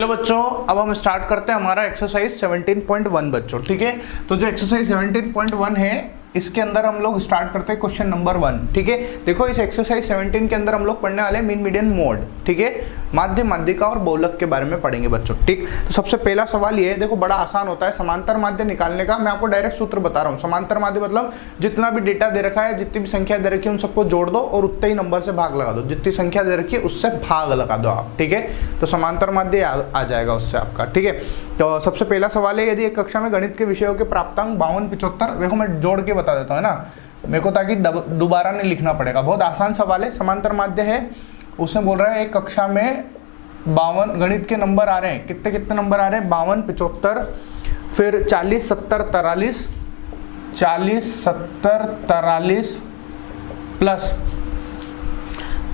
Hello बच्चों, अब हम स्टार्ट करते हैं हमारा एक्सरसाइज 17.1 बच्चों। ठीक है, तो जो एक्सरसाइज 17.1 है इसके अंदर हम लोग स्टार्ट करते हैं क्वेश्चन नंबर 1। ठीक है, देखो इस एक्सरसाइज 17 के अंदर हम लोग पढ़ने वाले हैं मीन मीडियन मोड। ठीक है, माध्य, माध्यिका और बहुलक के बारे में पढ़ेंगे बच्चों। ठीक, तो सबसे पहला सवाल ये है, देखो बड़ा आसान होता है समांतर माध्य निकालने का। मैं आपको डायरेक्ट सूत्र बता रहा हूँ। समांतर माध्य मतलब जितना भी डेटा दे रखा है, जितनी भी संख्या दे रखी है, उन सबको जोड़ दो और उतने ही नंबर से भाग लगा दो। जितनी संख्या दे रखी है उससे भाग लगा दो आप। ठीक है, तो समांतर माध्य आ जाएगा उससे आपका। ठीक है, तो सबसे पहला सवाल है, यदि एक कक्षा में गणित के विषयों के प्राप्तांक 52, 75, देखो मैं जोड़ के बता देता हूँ ना, मेरे को, ताकि दोबारा नहीं लिखना पड़ेगा। बहुत आसान सवाल है, समांतर माध्य है। उसने बोल रहा है एक कक्षा में 52 गणित के नंबर आ रहे हैं। कितने कितने नंबर आ रहे हैं? 52, 75, फिर 40, 70, 43, 40, 70, 43 प्लस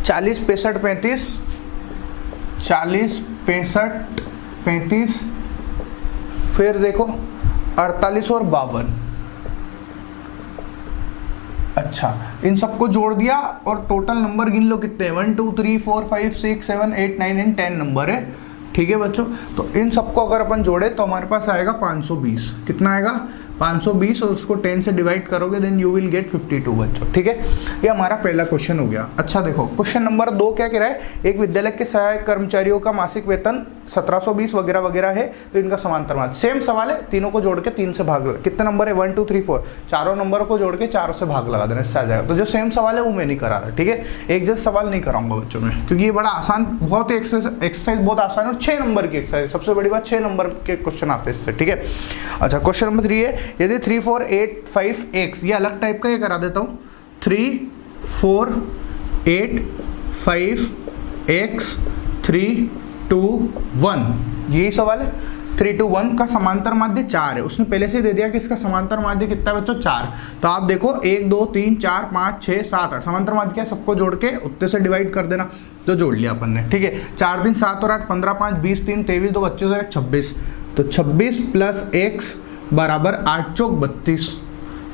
40, 65, 35, 40, 65, 35, फिर देखो 48 और 52। अच्छा, इन सबको जोड़ दिया और टोटल नंबर गिन लो कितने हैं। 1 2 3 4 5 6 7 8 9 एंड 10 नंबर है। ठीक है बच्चों, तो इन सबको अगर अपन जोड़े तो हमारे पास आएगा 520। कितना आएगा? 520, और उसको 10 से डिवाइड करोगे देन यू विल गेट 52 बच्चों। ठीक है, ये हमारा पहला क्वेश्चन हो गया। अच्छा देखो क्वेश्चन नंबर 2 क्या कह रहा है, एक विद्यालय के सहायक कर्मचारियों का मासिक वेतन 1720 वगैरह वगैरह है, तो इनका समांतर माध्य। सेम सवाल है, तीनों को जोड़ के 3 से भाग लगा। कितने नंबर है? 1 2 3 4, चारों नंबरों को जोड़ के 4 से भाग लगा देना, इससे आ जाएगा। तो जो सेम सवाल है वो मैं नहीं करा रहा। ठीक है, एक जैसा सवाल नहीं कराऊंगा बच्चों में, क्योंकि ये बड़ा आसान, बहुत एक्सरसाइज बहुत आसान है, 6 नंबर की एक्सरसाइज। सबसे बड़ी बात 6 नंबर के क्वेश्चन आते हैं इससे। ठीक है, अच्छा क्वेश्चन नंबर 3 है, यदि 3 4 8 5 x, ये अलग टाइप का, ये करा देता हूँ। 3 4 8 5 x 3 2 1, यही सवाल है। 3 2 1 का समांतर माध्य 4 है। उसने पहले से दे दिया कि इसका समांतर माध्य कितना है बच्चों? 4। तो आप देखो 1 2 3 4 5 6 7 8, समांतर माध्य क्या है? सबको जोड़ के उतने से डिवाइड कर देना। तो जोड़ लिया अपन ने। ठीक है, 4 दिन 7 और 8 15 5 20 3 23 2 25 और 1 26, तो 26 प्लस x बराबर 8 चौक 32।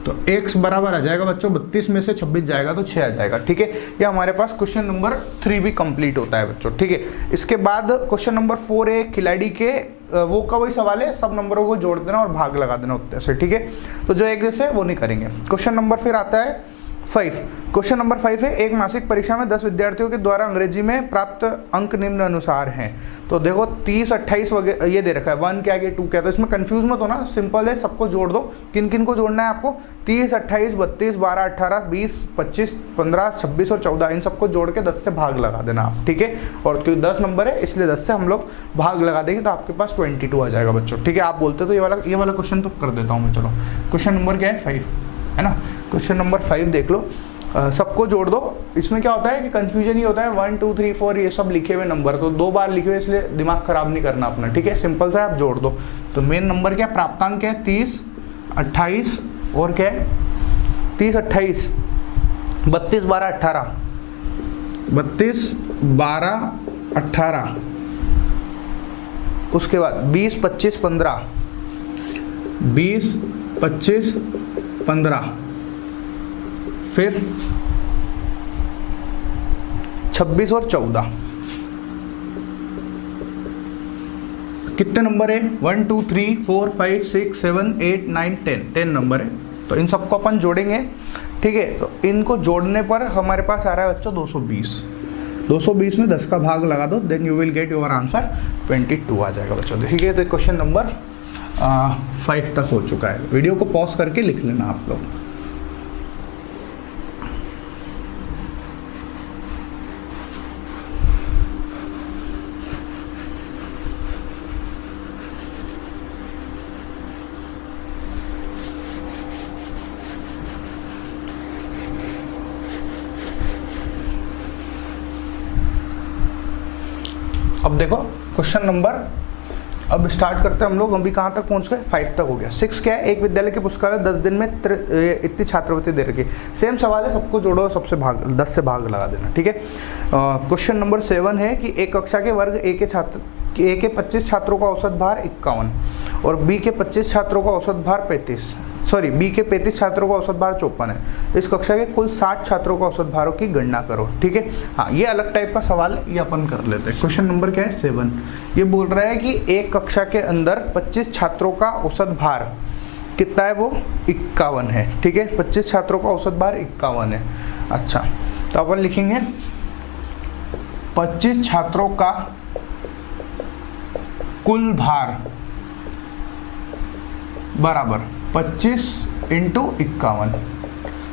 तो x बराबर आ जाएगा बच्चों 32 में से 26 जाएगा तो 6 आ जाएगा। ठीक है, ये हमारे पास क्वेश्चन नंबर 3 भी कंप्लीट होता है बच्चों। ठीक है, इसके बाद क्वेश्चन नंबर 4 है, खिलाड़ी के वो का वही सवाल है, सब नंबरों को जोड़ देना और भाग लगा देना उत्तर से। ठीक है, तो जो एक जैसे वो नहीं करेंगे। क्वेश्चन नंबर फिर आता है 5। क्वेश्चन नंबर 5 है, एक मासिक परीक्षा में 10 विद्यार्थियों के द्वारा अंग्रेजी में प्राप्त अंक निम्न अनुसार हैं। तो देखो 30 28 वगैरह ये दे रखा है, 1 क्या है 2 क्या है, तो इसमें कंफ्यूज मत होना, सिंपल है, सबको जोड़ दो। किन किन को जोड़ना है आपको? 30 28 32 12 18 20 25 15 26 और 14, इन सबको जोड़ के 10 से भाग लगा देना आप। ठीक है, और क्योंकि 10 नंबर है इसलिए 10 से हम लोग भाग लगा देंगे तो आपके पास 22 आ जाएगा बच्चों। ठीक है, आप बोलते तो ये वाला क्वेश्चन तो कर देता हूँ मैं। चलो क्वेश्चन नंबर क्या है? 5 है ना। क्वेश्चन नंबर 5 देख लो, सबको जोड़ दो। इसमें क्या होता है कि कंफ्यूजन ही होता है, 1 2 3 4 ये सब लिखे हुए नंबर, तो 2 बार लिखे हुए, इसलिए दिमाग खराब नहीं करना अपना। ठीक है, सिंपल सा आप जोड़ दो। तो मेन नंबर क्या है? प्राप्तांक क्या है? 30 28 और क्या है? 30 28 32 12 18, 32 12 18, उसके बाद 20 25 15, 20 25 15, फिर 26 और 14। कितने नंबर है? 1 2 3 4 5 6 7 8 9 10 नंबर है। तो इन सबको अपन जोड़ेंगे। ठीक है, तो इनको जोड़ने पर हमारे पास आ रहा है बच्चों 220। 220 में 10 का भाग लगा दो, then you will get your answer 22 आ जाएगा बच्चों। ठीक है, तो क्वेश्चन नंबर 5 तक हो चुका है। वीडियो को पॉज करके लिख लेना आप लोग। अब देखो क्वेश्चन नंबर, अब स्टार्ट करते हैं हम लोग। अभी कहाँ तक पहुँच गए? 5 तक हो गया। 6 क्या है? एक विद्यालय के पुस्तकालय 10 दिन में इतनी छात्रवृत्ति दे रखी। सेम सवाल है, सबको जोड़ो, सबसे भाग 10 से भाग लगा देना। ठीक है, क्वेश्चन नंबर 7 है कि एक कक्षा के वर्ग ए के 25 छात्रों का औसत भार 51 और बी के 25 छात्रों का औसत भार 35। सॉरी बी के 35 छात्रों का औसत भार 54 है, इस कक्षा के कुल 60 छात्रों का औसत भारों की गणना करो। ठीक है, हाँ ये अलग टाइप का सवाल है, ये अपन कर लेते हैं। क्वेश्चन नंबर क्या है 7। ये बोल रहा है कि एक कक्षा के अंदर 25 छात्रों का औसत भार कितना है, वो 51 है। ठीक है, 25 छात्रों का औसत भार 51 है। अच्छा, तो अपन लिखेंगे 25 छात्रों का कुल भार बराबर 25 इंटू 51।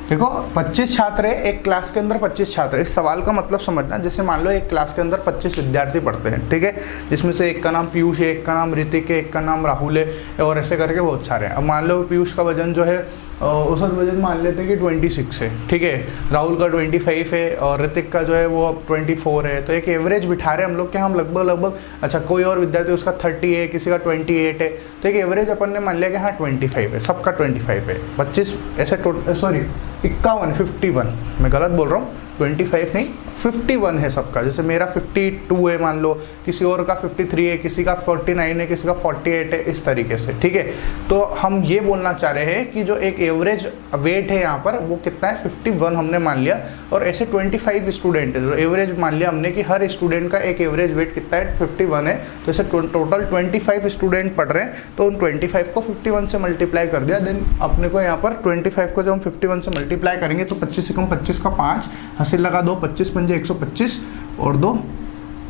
देखो 25 छात्र है, एक क्लास के अंदर 25 छात्र है। इस सवाल का मतलब समझना, जैसे मान लो एक क्लास के अंदर 25 विद्यार्थी पढ़ते हैं, ठीक है, जिसमें से एक का नाम पीयूष है, एक का नाम ऋतिक है, एक का नाम राहुल है, और ऐसे करके बहुत सारे हैं। अब मान लो पीयूष का वजन जो है औसत वजन मान लेते हैं कि 26 है, ठीक है, राहुल का 25 है और ऋतिक का जो है वो 24 है। तो एक एवरेज बिठा रहे हैं हम लोग कि हम लगभग अच्छा कोई और विद्यार्थी उसका 30 है, किसी का 28 है, तो एक एवरेज अपन ने मान लिया कि हाँ 25 है, सबका 25 है। 25 ऐसे सॉरी 51 मैं गलत बोल रहा हूँ, 25 नहीं 51 है सबका। जैसे मेरा 52 है मान लो, किसी और का 53 है, किसी का 49 है, किसी का 48 है, इस तरीके से। ठीक है, तो हम ये बोलना चाह रहे हैं कि जो एक एवरेज वेट है यहाँ पर वो कितना है, 51 हमने मान लिया। और ऐसे 25 स्टूडेंट है, जो एवरेज मान लिया हमने कि हर स्टूडेंट का एक एवरेज वेट कितना है, 51 है। तो ऐसे टोटल 25 स्टूडेंट पढ़ रहे हैं, तो उन 25 को 51 से मल्टीप्लाई कर दिया। देन अपने को यहाँ पर 25 को जब हम 51 से मल्टीप्लाई करेंगे तो 25 से कम 25 का 5 हासिल लगा दो, 25 पंजे 125 और 2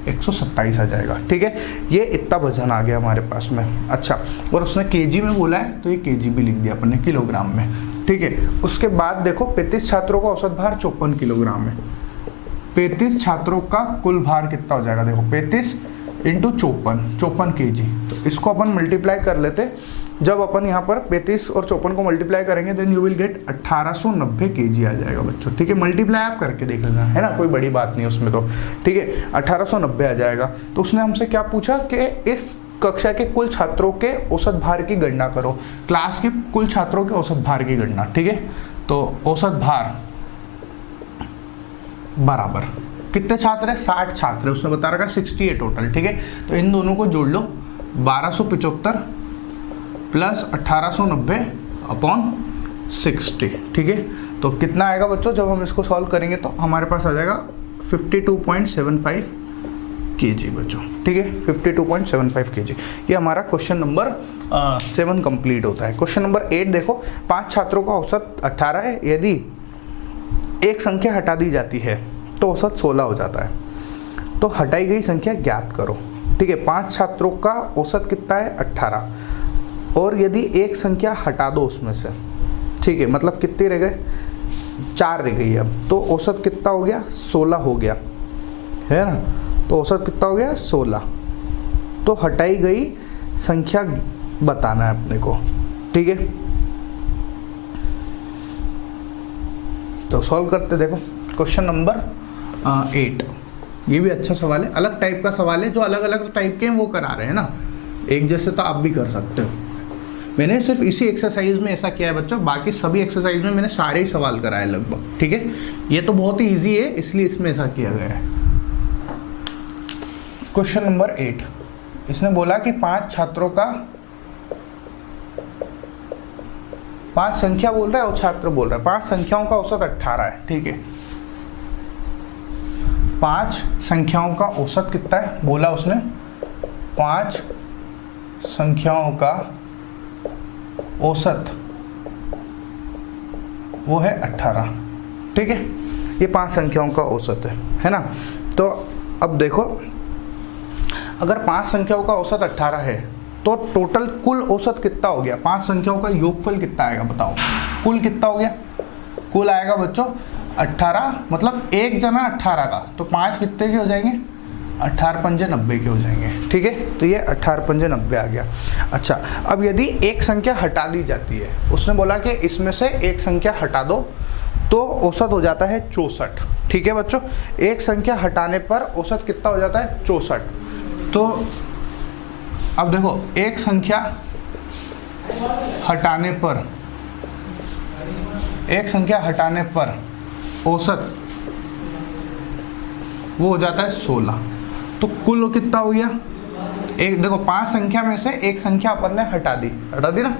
127 आ जाएगा। ठीक है, ये इतना वजन आ गया हमारे पास में। अच्छा, और उसने केजी में बोला है तो ये केजी भी लिख दिया अपन ने किलोग्राम में। ठीक है, उसके बाद देखो 35 छात्रों का औसत भार 54 किलोग्राम है। 35 छात्रों का कुल भार कितना हो जाएगा, देखो 35 इंटू 54 केजी। तो इसको अपन मल्टीप्लाई कर लेते। जब अपन यहाँ पर 35 और 54 को मल्टीप्लाई करेंगे then you will get 1890 KG आ जाएगा बच्चों। ठीक है, मल्टीप्लाई आप करके देख लेना, है ना, कोई बड़ी बात नहीं उसमें तो। ठीक है, 1890 आ जाएगा। तो उसने हमसे क्या पूछा कि इस कक्षा के कुल छात्रों के औसत भार की गणना करो, क्लास के कुल छात्रों के औसत भार की गणना। ठीक है, तो औसत भार बराबर कितने छात्र है, 60 छात्र है, उसने बता रखा 60 है टोटल। ठीक है, तो इन दोनों को जोड़ लो, 1275 प्लस 1890 अपॉन 60। ठीक है, तो कितना आएगा बच्चों, जब हम इसको सॉल्व करेंगे तो हमारे पास आ जाएगा 52.75 केजी बच्चों। ठीक है, 52.75 केजी। ये हमारा क्वेश्चन नंबर 7 कंप्लीट होता है। क्वेश्चन नंबर 8 देखो, 5 छात्रों का औसत 18 है, यदि एक संख्या हटा दी जाती है तो औसत 16 हो जाता है। तो हटाई गई संख्या ज्ञात करो। ठीक है, 5 छात्रों का औसत कितना है, 18, और यदि एक संख्या हटा दो उसमें से, ठीक है, मतलब कितने रह गए, 4 रह गई अब, तो औसत कितना हो गया, 16 हो गया, है ना। तो औसत कितना हो गया, 16। तो हटाई गई संख्या बताना है अपने को। ठीक है, तो सॉल्व करते देखो क्वेश्चन नंबर 8। ये भी अच्छा सवाल है, अलग टाइप का सवाल है, जो अलग अलग टाइप के हैं वो करा रहे हैं ना, एक जैसे तो आप भी कर सकते हो। मैंने सिर्फ इसी एक्सरसाइज में ऐसा किया है बच्चों, बाकी सभी एक्सरसाइज में मैंने सारे ही सवाल कराए लगभग। ठीक है, ये तो बहुत ही इजी है इसलिए इसमें ऐसा किया गया है। क्वेश्चन नंबर 8, इसने बोला कि 5 छात्रों का, 5 संख्या बोल रहा है और छात्र बोल रहा है, 5 संख्याओं का औसत 18 है। ठीक है, 5 संख्याओं का औसत कितना है, बोला उसने 5 संख्याओं का औसत वो है 18। ठीक है, ये 5 संख्याओं का औसत है ना। तो अब देखो, अगर 5 संख्याओं का औसत 18 है तो टोटल कुल औसत कितना हो गया, 5 संख्याओं का योगफल कितना आएगा बताओ, कुल कितना हो गया, कुल आएगा बच्चों 18, मतलब एक जना 18 का, तो 5 कितने के हो जाएंगे, 18 पंजे 90 के हो जाएंगे। ठीक है, तो ये 18 पंजे 90 आ गया। अच्छा, अब यदि एक संख्या हटा दी जाती है, उसने बोला कि इसमें से एक संख्या हटा दो तो औसत हो जाता है 64। ठीक है बच्चों, एक संख्या हटाने पर औसत कितना हो जाता है, 64। तो अब देखो, एक संख्या हटाने पर, एक संख्या हटाने पर औसत वो हो जाता है 16। तो कुल कितना हो गया, एक देखो 5 संख्या में से एक संख्या अपन ने हटा दी ना,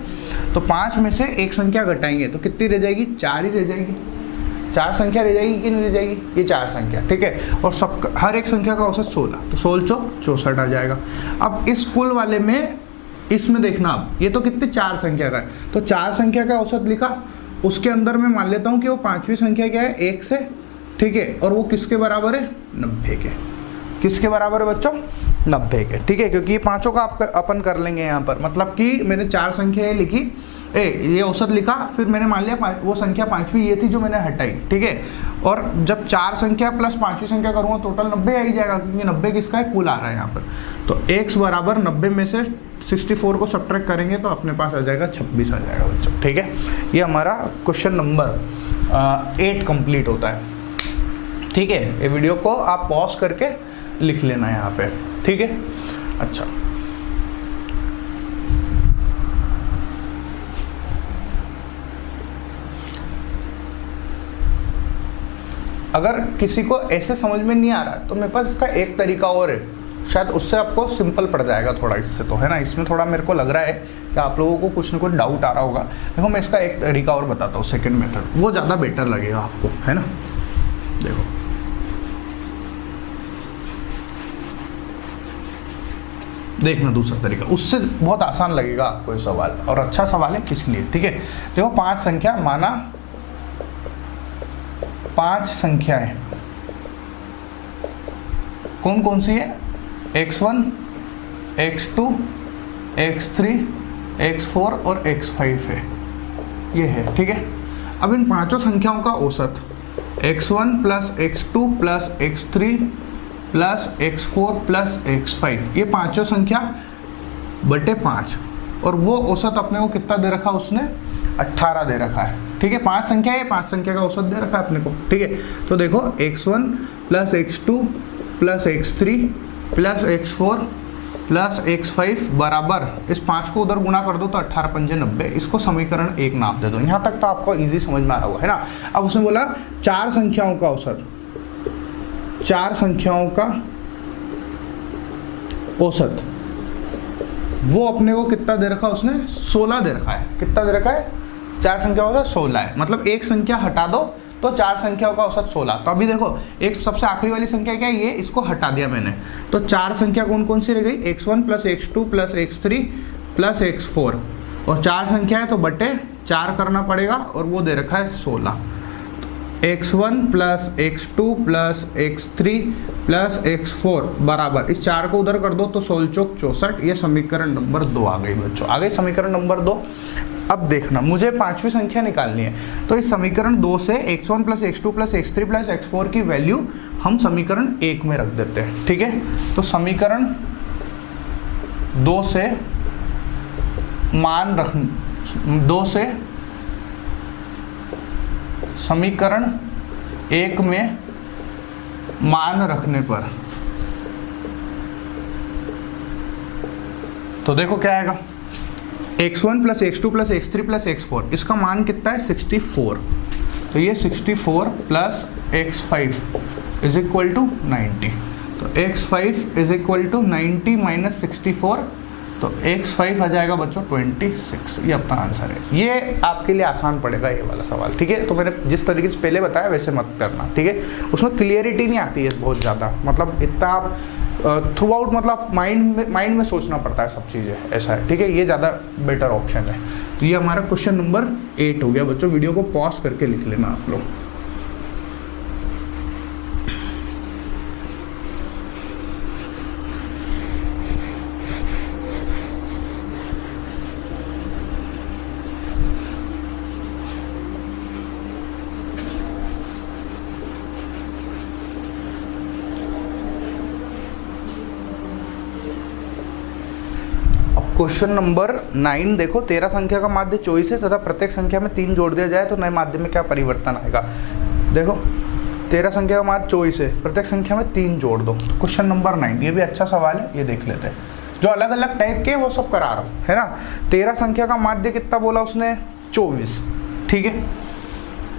तो 5 में से एक संख्या घटाएंगे तो कितनी रह जाएगी, 4 ही रह जाएगी। 4 संख्या रह जाएगी कि नहीं रह जाएगी, ये 4 संख्या, ठीक है। और सब हर एक संख्या का औसत 16, तो 16 चौक 64 आ जाएगा। अब इस कुल वाले में इसमें देखना, अब ये तो कितने 4 संख्या का है, तो 4 संख्या का औसत लिखा, उसके अंदर मैं मान लेता हूँ कि वो 5वीं संख्या क्या है, 1 से, ठीक है। और वो किसके बराबर है, 90 के। किसके बराबर है बच्चों, 90 के, ठीक है। क्योंकि ये पांचों का अपन कर लेंगे यहाँ पर, मतलब कि मैंने 4 संख्या लिखी, ये औसत लिखा, फिर मैंने मान लिया वो संख्या 5वीं ये थी जो मैंने हटाई, ठीक है। और जब 4 संख्या प्लस 5वीं संख्या करूँगा टोटल 90 आ ही जाएगा, क्योंकि 90 किसका है, कुल आ रहा है यहाँ पर। तो x बराबर 90 में से 64 को सब्ट्रैक्ट करेंगे तो अपने पास आ जाएगा 26 आ जाएगा बच्चों, ठीक है। ये हमारा क्वेश्चन नंबर 8 कंप्लीट होता है, ठीक है। ये वीडियो को आप पॉज करके लिख लेना यहाँ पे, ठीक है। अच्छा, अगर किसी को ऐसे समझ में नहीं आ रहा तो मेरे पास इसका एक तरीका और है, शायद उससे आपको सिंपल पड़ जाएगा थोड़ा, इससे तो है ना। इसमें थोड़ा मेरे को लग रहा है कि आप लोगों को कुछ ना कुछ डाउट आ रहा होगा। देखो मैं इसका एक तरीका और बताता हूँ, सेकंड मेथड, वो ज़्यादा बेटर लगेगा आपको, है ना। देखो देखना दूसरा तरीका, उससे बहुत आसान लगेगा आपको ये सवाल, और अच्छा सवाल है इसलिए, ठीक है। देखो 5 संख्या, माना 5 संख्याएं, कौन कौन सी है, x1, x2, x3, x4 और x5 है, ये है, ठीक है। अब इन पांचों संख्याओं का औसत x1 plus x2 plus x3 plus x4 plus x5, ये पांचों संख्या बटे 5, और वो औसत अपने को कितना दे रखा उसने, 18 दे रखा है, ठीक है। 5 संख्या है, 5 संख्या का औसत दे रखा है अपने को, ठीक है। तो देखो x1 plus x2 plus x3 plus x4 plus x5 बराबर, इस 5 को उधर गुणा कर दो तो 18 पंजे 90, इसको समीकरण 1 नाम दे दो। यहाँ तक तो आपको इजी समझ में आ रहा होगा, है ना। अब उसने बोला 4 संख्याओं का औसत, 4 संख्याओं का औसत, वो अपने को कितना दे रखा उसने, 16 दे रखा है। कितना दे रखा है, 4 संख्याओं का 16 है, मतलब एक संख्या हटा दो तो 4 संख्याओं का औसत 16। तो अभी देखो एक सबसे आखिरी वाली संख्या क्या है, ये, इसको हटा दिया मैंने, तो 4 संख्या कौन कौन सी रह गई, x1 plus x2 plus x3 plus x4, और 4 संख्या है तो बटे 4 करना पड़ेगा, और वो दे रखा है 16। x1 plus x2 plus x3 plus x4 बराबर, इस 4 को उधर कर दो तो 16 चौक 64, ये समीकरण नंबर 2 आ गई बच्चों, आ गई समीकरण नंबर 2। अब देखना, मुझे 5वीं संख्या निकालनी है, तो इस समीकरण 2 से x1 plus x2 plus x3 plus x4 की वैल्यू हम समीकरण 1 में रख देते हैं, ठीक है। तो समीकरण 2 से मान रख, 2 से समीकरण 1 में मान रखने पर, तो देखो क्या आएगा, x1 plus x2 plus x3 plus x4, इसका मान कितना है 64, तो ये 64 plus x5 is equal to 90, तो x5 is equal to 90 minus 64, तो x5 आ जाएगा बच्चों 26, ये अपना आंसर है। ये आपके लिए आसान पड़ेगा ये वाला सवाल, ठीक है। तो मैंने जिस तरीके से पहले बताया वैसे मत करना, ठीक है। उसमें क्लियरिटी नहीं आती है बहुत ज़्यादा, मतलब इतना आप थ्रू आउट, मतलब माइंड में सोचना पड़ता है सब चीज़ें, ऐसा है, ठीक है। ये ज़्यादा बेटर ऑप्शन है। तो ये हमारा क्वेश्चन नंबर 8 हो गया बच्चों, वीडियो को पॉज करके लिख लेना आप लोग। क्वेश्चन नंबर 9 देखो, 13 संख्या का माध्य 24 है तथा प्रत्येक संख्या में 3 जोड़ दिया जाए तो नए माध्य में क्या परिवर्तन आएगा। देखो 13 संख्या का माध्य 24 है, प्रत्येक संख्या में 3 जोड़ दो। क्वेश्चन नंबर 9, ये भी अच्छा सवाल है, ये देख लेते हैं। जो अलग अलग टाइप के वो सब करा रहा हूँ, है ना। 13 संख्या का माध्य कितना बोला उसने, 24, ठीक है।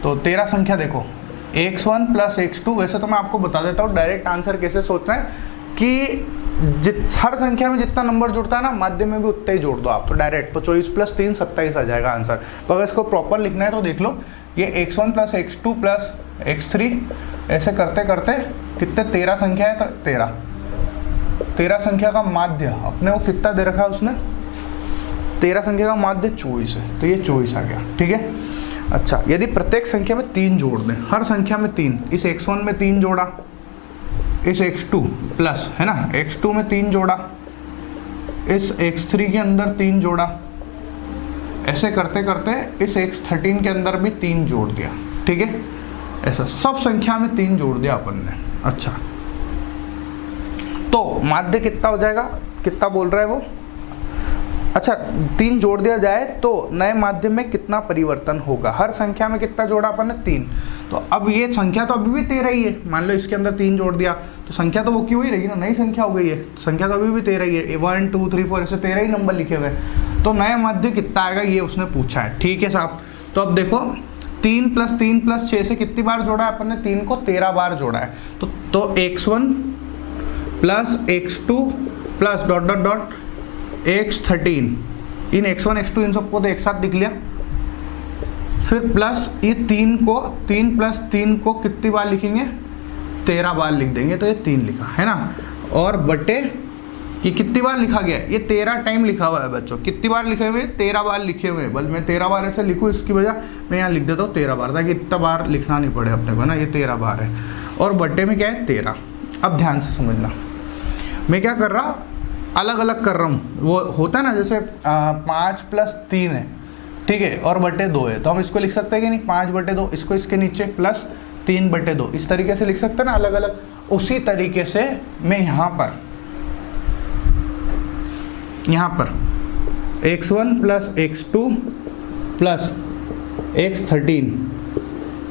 तो 13 संख्या देखो, x1 प्लस x2, वैसे तो मैं आपको बता देता हूँ डायरेक्ट आंसर कैसे सोचना है कि हर संख्या में जितना नंबर जुड़ता है ना, माध्य में भी उतना ही जोड़ दो आप, तो डायरेक्ट। तो 24 + 3 27 आ जाएगा आंसर। तो अगर इसको प्रॉपर लिखना है तो देख लो, ये x1 + x2 + x3 ऐसे करते करते कितने 13 संख्या है, तो 13 संख्या का माध्य अपने को कितना दे रखा है उसने, 13 संख्या का माध्य 24 है, तो ये 24 आ गया। ठीक है। अच्छा, यदि प्रत्येक संख्या में 3 जोड़ दें, हर संख्या में 3, इस x1 में 3 जोड़ा, इस x2 प्लस है ना, x2 में 3 जोड़ा, इस x3 के अंदर 3 जोड़ा, ऐसे करते करते इस x13 के अंदर भी 3 जोड़ दिया। ठीक है, ऐसा सब संख्या में 3 जोड़ दिया अपन ने। अच्छा, तो माध्य कितना हो जाएगा, कितना बोल रहा है वो। अच्छा, 3 जोड़ दिया जाए तो नए माध्य में कितना परिवर्तन होगा। हर संख्या में कितना जोड़ा अपन ने, 3। तो अब ये संख्या तो अभी भी 13 ही है, मान लो इसके अंदर 3 जोड़ दिया तो संख्या तो वो की हुई रहेगी ना, नई संख्या हो गई है, संख्या तो अभी भी 13 ही है। 1 2 3 4 ऐसे 13 ही नंबर लिखे हुए हैं। तो नया माध्य कितना आएगा ये उसने पूछा है। ठीक है साहब। तो अब देखो, 3 + 3 + 6 से कितनी बार जोड़ा है अपन ने, 3 को 13 बार जोड़ा है। तो x1 + x2 + ... x13, इन x1 x2 इन सबको तो एक साथ लिख लिया, फिर प्लस ये 3 + 3 को कितनी बार लिखेंगे, 13 बार लिख देंगे, तो ये 3 लिखा है ना। और बटे ये कितनी बार लिखा गया है, ये 13 टाइम लिखा हुआ है बच्चों। कितनी बार लिखे हुए, 13 बार लिखे हुए हैं। बल्कि मैं 13 बार ऐसे लिखूँ, इसकी वजह मैं यहाँ लिख देता हूँ 13 बार, ताकि इतना बार लिखना नहीं पड़े अपने को ना। ये 13 बार है और बटे में क्या है, 13। अब ध्यान से समझना, मैं क्या कर रहा, अलग अलग कर रहा हूँ। वो होता है ना, जैसे 5 + 3 है, ठीक है, और बटे 2 है, तो हम इसको लिख सकते हैं कि नहीं, 5/2, इसको इसके नीचे प्लस 3/2, इस तरीके से लिख सकते हैं ना, अलग अलग। उसी तरीके से मैं यहाँ पर x1 + x2 + x13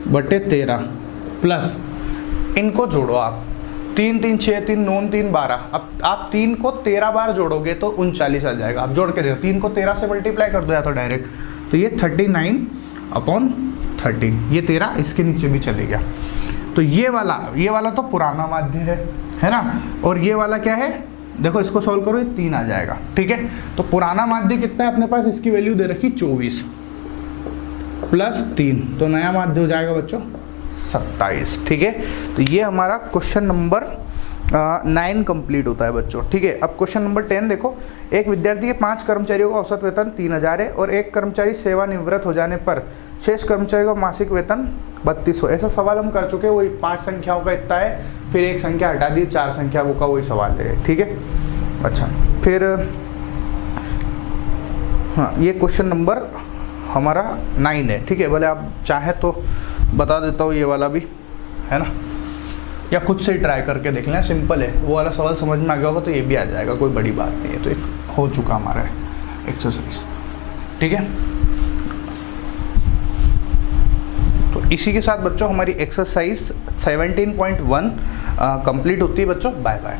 बटे 13 प्लस इनको जोड़ो आप, 3 3 6 3 9 3 12। अब आप 3 को 13 बार जोड़ोगे तो 39 आ जाएगा। आप जोड़ के देखो, 3 को 13 से मल्टीप्लाई कर दो या तो डायरेक्ट, तो ये 39/13, ये 13 इसके नीचे भी चले गया। तो ये वाला तो पुराना माध्य है ना। और ये वाला क्या है, देखो इसको सॉल्व करो, ये 3 आ जाएगा। ठीक है, तो पुराना माध्य कितना है अपने पास, इसकी वैल्यू दे रखी 24 + 3, तो नया माध्य हो जाएगा बच्चों 27। ठीक है, तो ये हमारा क्वेश्चन नंबर 9 कंप्लीट होता है बच्चों। ठीक है, अब क्वेश्चन नंबर 10 देखो, एक विद्यार्थी के 5 कर्मचारियों का औसत वेतन 3000 है और एक कर्मचारी सेवानिवृत्त हो जाने पर शेष कर्मचारी का मासिक वेतन 3200। ऐसा सवाल हम कर चुके हैं, वही 5 संख्याओं का इतना है, फिर एक संख्या हटा दी, 4 संख्याओं का वही सवाल है। ठीक है, अच्छा, फिर हाँ, ये क्वेश्चन नंबर हमारा 9 है। ठीक है, भले आप चाहे तो बता देता हूँ ये वाला भी, है ना, या खुद से ही ट्राई करके देख लें, सिंपल है। वो वाला सवाल समझ में आ गया होगा तो ये भी आ जाएगा, कोई बड़ी बात नहीं है। तो एक हो चुका हमारा एक्सरसाइज। ठीक है, तो इसी के साथ बच्चों हमारी एक्सरसाइज 17.1 कंप्लीट होती है बच्चों। Bye bye.